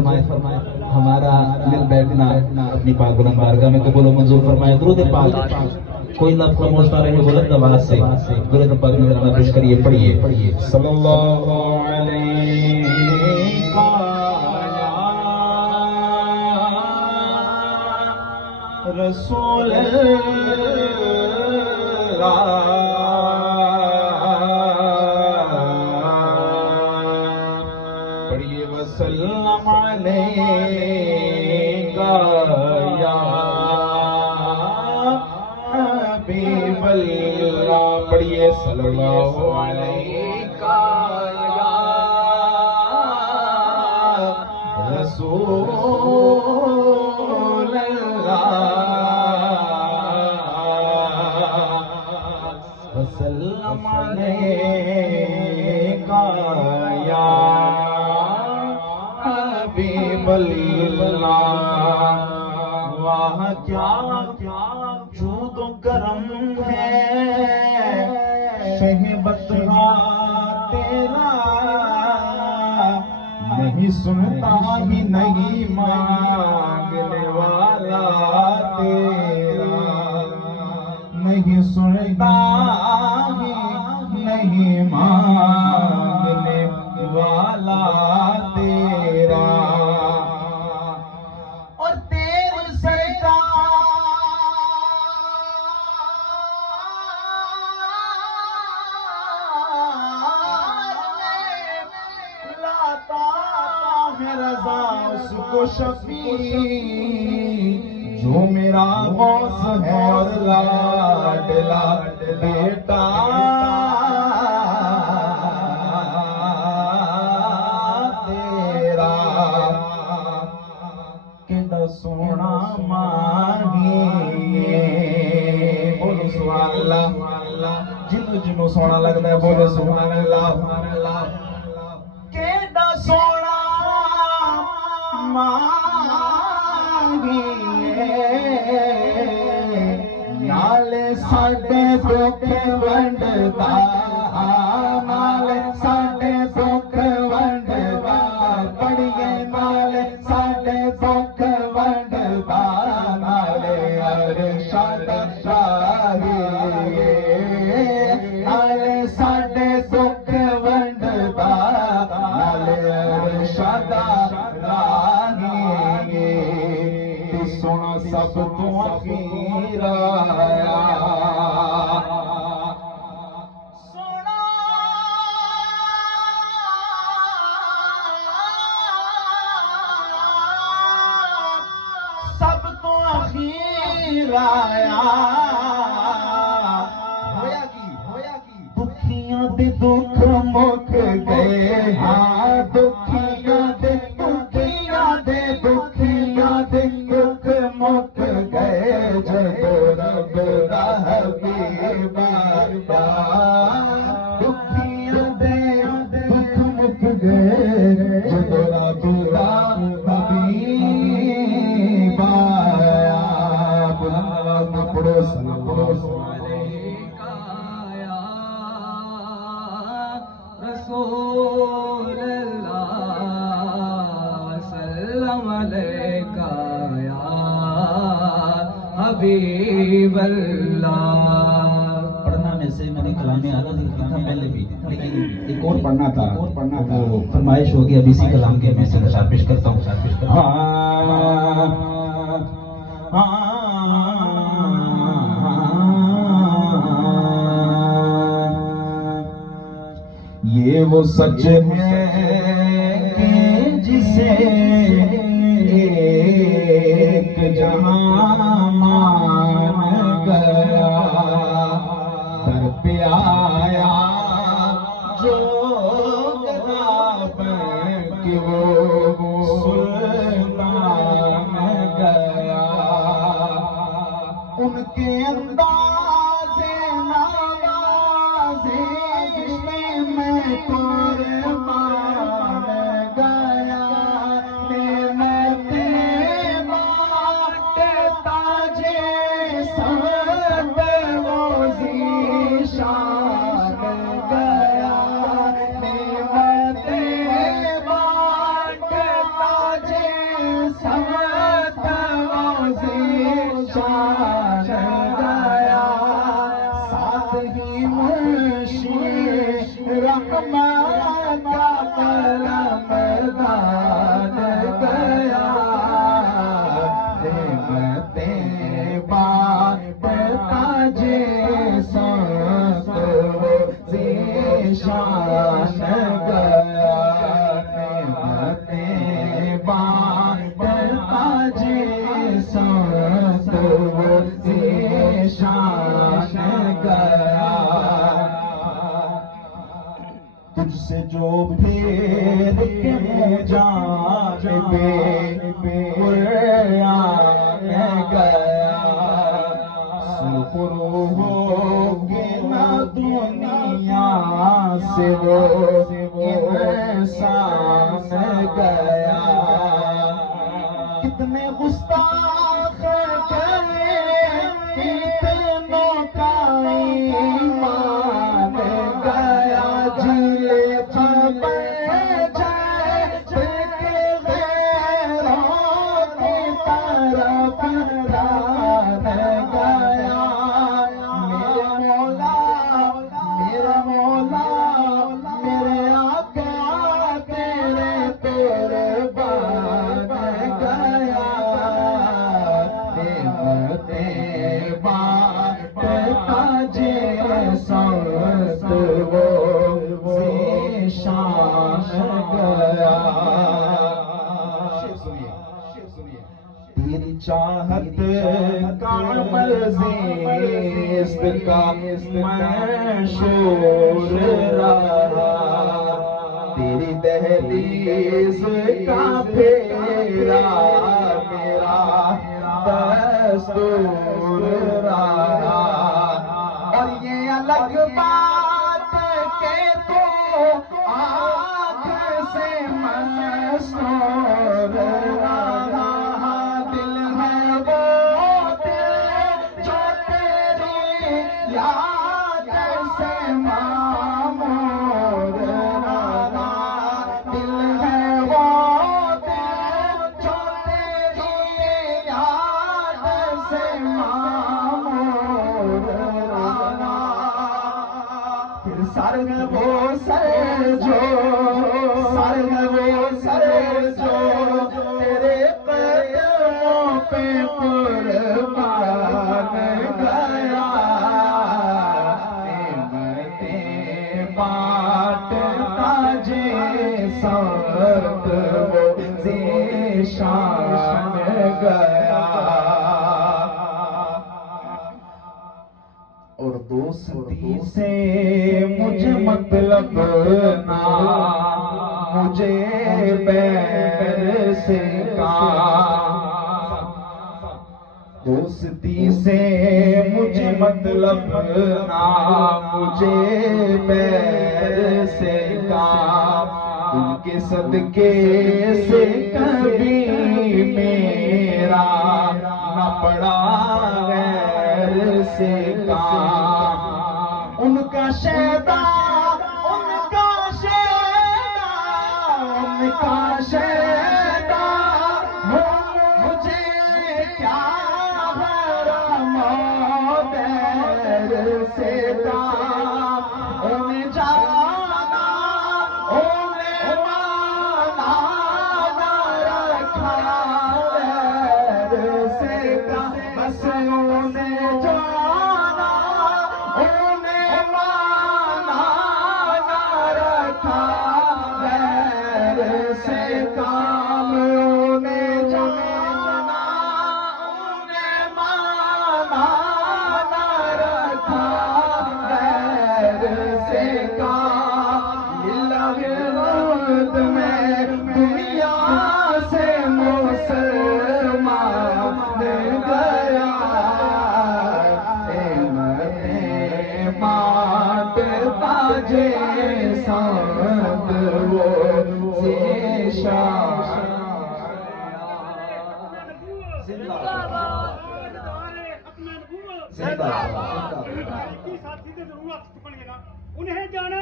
فرمائے ہمارا دل بیٹھنا اپنی پاک بلند بارگاہ میں قبول و منظور فرمائے. درود پاک کوئی لفظ خاموش نہ رہے بلند آواز سے درود پاک میں ذرا پیش کریے. پڑھیے صلی اللہ علیہ رسول پڑھیے وسلم علیکہ یا حبیب اللہ. پڑھیے صلی اللہ علیکہ یا رسول اللہ وسلم علیکہ یا حبیب اللہ. واہ کیا جود و کرم ہے شہبت تیرا نہیں سنتا ہی نہیں مانگنے والا تیرا نہیں سنتا ہی نہیں مانگنے والا تیرا. اور تیرے سرکار لاتا ہے رضا اس کو شفیع جو میرا غوث ہے اور لاڈلا بیٹا تیرا. کیڑا سونا ماہی بولو سبحان اللہ. جنو سونا لگتا ہے بولو سبحان اللہ. کیڑا سونا ماہی نالے ساڈے دکھ ونڈدا نالے ساڈے دکھ ونڈدا. پڑھیے نالے ساڈے دکھ ونڈدا نالے ارشاد شاہی نالے ساڈے دکھ ونڈدا نالے ارشاد راہی. تو سونا سب تو اخیر آیا سونا سب تو اخیر آیا. ہویا کی دکھیاں دے دکھ مک گئے ہاں دکھیاں دے دکھ مک گئے جدو رب دا حبیب آیا. دکھیاں دے دکھ مک گئے جدو رب دا حبیب آیا. بلند پڑھو سلام علیکہ یا رسول اللہ وسلم علیکہ یا حبیب اللہ. پڑھنا میں سے میں نے کلام اعلیٰ لکھا تھا پہلے بھی لیکن ایک اور پڑھنا تھا وہ فرمائش ہوگی اب اسی کلام کے میں سے نشار پیش کرتا ہوں. یہ وہ سچ ہے کہ جسے ایک جہاں مان گیا در پہ آیا جو گدا بن کے وہ سلطان گیا. ان کے انداز نوازش میں قربان گیا قرآن گیا سرخرو ہو کے نہ دنیا سے وہ انسان گیا کتنے گستاخ گئے کتنوں کا ایمان گیا جھیلے خبر جائے دیکھے غیروں کی طرف ران گیا میرا مولا میرے آقا تیرے قربان گیا تیری چاہت کا مرزیست کا منشور رہا تیری دہلیز کا پھیرا میرا دستور رہا اور یہ الگ بات کہ تو آنکھ سے مسحور رہا دل ہے وہ دل جو تیری یاد سے معمور رہا دل ہے وہ دل جو تیری یاد سے معمور رہا پھر سر ہے وہ سر جو تیرے قدموں پہ قربان گیا نعمتیں بانٹتا جیسا وہ ذیشان گیا اور دوستی سے مجھے مطلب نہ مجھے بیر سے کام دوستی سے مجھے مطلب نہ مجھے بیر سے کام ان کے صدقے سے کبھی میرا نہ پڑا غیر سے کام ان کا شیدا مجھے کیا حرم دیر سے کام انہیں جانا انہیں مانا نہ رکھا دیر سے کام بس انہیں جانا انہیں مانا نہ رکھا سے کام انہیں جانا انہیں مانا نہ رکھا غیر سے کام اللہ الرد میں دنیا سے مسلمان گیا نعمتیں بانٹتا جیسا وہ انہیں جانا